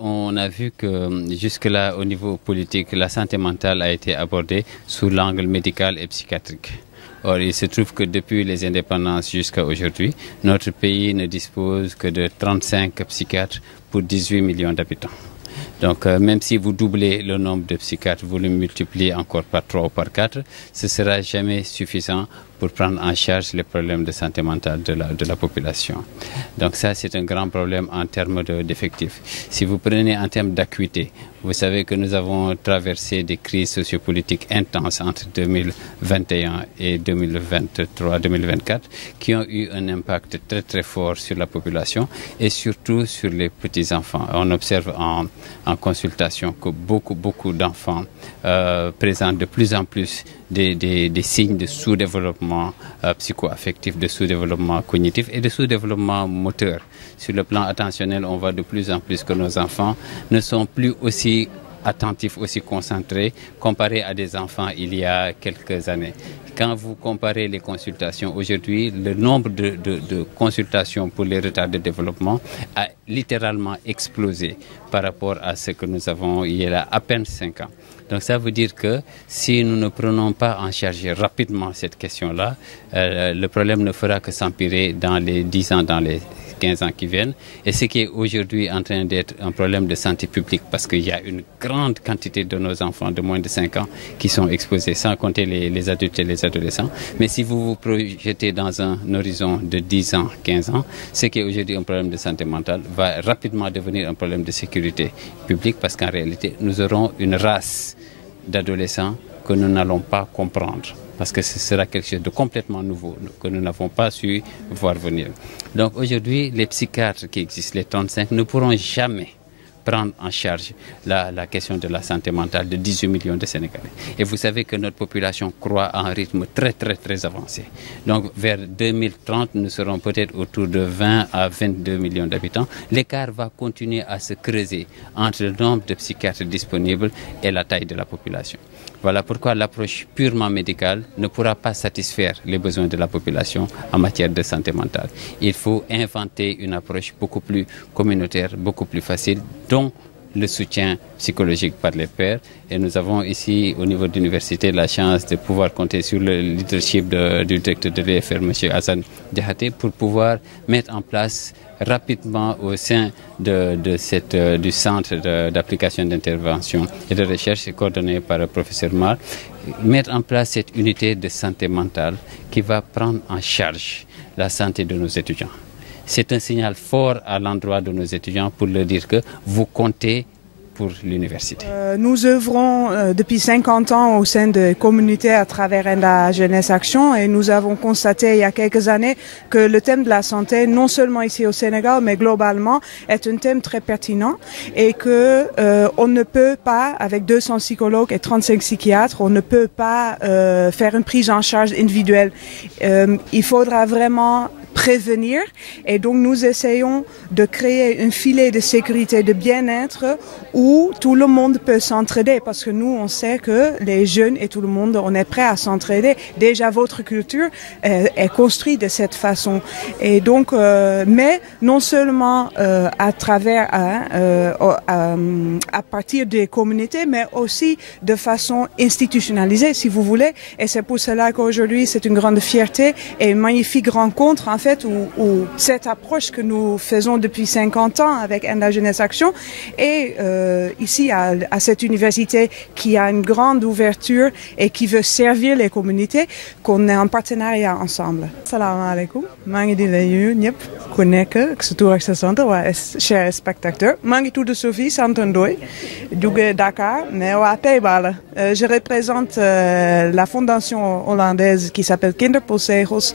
on a vu que jusque-là, au niveau politique, la santé mentale a été abordée sous l'angle médical et psychiatrique. Or, il se trouve que depuis les indépendances jusqu'à aujourd'hui, notre pays ne dispose que de 35 psychiatres pour 18 millions d'habitants. Donc, même si vous doublez le nombre de psychiatres, vous le multipliez encore par 3 ou par 4, ce ne sera jamais suffisant pour prendre en charge les problèmes de santé mentale de la population. Donc ça, c'est un grand problème en termes d'effectifs. Si vous prenez en termes d'acuité, vous savez que nous avons traversé des crises sociopolitiques intenses entre 2021 et 2023-2024 qui ont eu un impact très très fort sur la population et surtout sur les petits-enfants. On observe en consultation que beaucoup d'enfants présentent de plus en plus des signes de sous-développement psycho-affectif, de sous-développement cognitif et de sous-développement moteur. Sur le plan attentionnel, on voit de plus en plus que nos enfants ne sont plus aussi attentifs, aussi concentrés, comparés à des enfants il y a quelques années. Quand vous comparez les consultations aujourd'hui, le nombre de consultations pour les retards de développement a littéralement explosé par rapport à ce que nous avons il y a à peine 5 ans. Donc ça veut dire que si nous ne prenons pas en charge rapidement cette question-là, le problème ne fera que s'empirer dans les 10 ans, dans les 15 ans qui viennent. Et ce qui est aujourd'hui en train d'être un problème de santé publique, parce qu'il y a une grande quantité de nos enfants de moins de 5 ans qui sont exposés, sans compter les adultes et les adolescents. Mais si vous vous projetez dans un horizon de 10 ans, 15 ans, ce qui est aujourd'hui un problème de santé mentale va rapidement devenir un problème de sécurité publique, parce qu'en réalité, nous aurons une race d'adolescents que nous n'allons pas comprendre, parce que ce sera quelque chose de complètement nouveau que nous n'avons pas su voir venir. Donc aujourd'hui, les psychiatres qui existent, les 35, ne pourront jamais prendre en charge la question de la santé mentale de 18 millions de Sénégalais. Et vous savez que notre population croît à un rythme très avancé. Donc vers 2030, nous serons peut-être autour de 20 à 22 millions d'habitants. L'écart va continuer à se creuser entre le nombre de psychiatres disponibles et la taille de la population. Voilà pourquoi l'approche purement médicale ne pourra pas satisfaire les besoins de la population en matière de santé mentale. Il faut inventer une approche beaucoup plus communautaire, beaucoup plus facile, dont le soutien psychologique par les pairs. Et nous avons ici, au niveau de l'université, la chance de pouvoir compter sur le leadership du directeur de l'EFR, M. Hassan Diakhaté, pour pouvoir mettre en place rapidement au sein du centre d'application d'intervention et de recherche coordonné par le professeur Mar, mettre en place cette unité de santé mentale qui va prendre en charge la santé de nos étudiants. C'est un signal fort à l'endroit de nos étudiants pour leur dire que vous comptez pour l'université. Nous œuvrons depuis 50 ans au sein de communautés à travers la Jeunesse Action et nous avons constaté il y a quelques années que le thème de la santé, non seulement ici au Sénégal, mais globalement, est un thème très pertinent et que on ne peut pas, avec 200 psychologues et 35 psychiatres, on ne peut pas faire une prise en charge individuelle. Il faudra vraiment prévenir et donc nous essayons de créer un filet de sécurité, de bien-être où tout le monde peut s'entraider parce que nous on sait que les jeunes et tout le monde on est prêt à s'entraider. Déjà votre culture est construite de cette façon et donc mais non seulement à travers à partir des communautés mais aussi de façon institutionnalisée si vous voulez et c'est pour cela qu'aujourd'hui c'est une grande fierté et une magnifique rencontre en fait où cette approche que nous faisons depuis 50 ans avec la Jeunesse Action et ici à cette université qui a une grande ouverture et qui veut servir les communautés qu'on est en partenariat ensemble. Salam alaikum. maa ngi di nuyu ñëpp ku nekk ak sa tur ak sa sant waa chers spectateurs maa ngi tudd Sophie sant Ndoye jóge Dakar mais waa Pays-Bas la je représente la fondation hollandaise qui s'appelle Kinderpostzegels.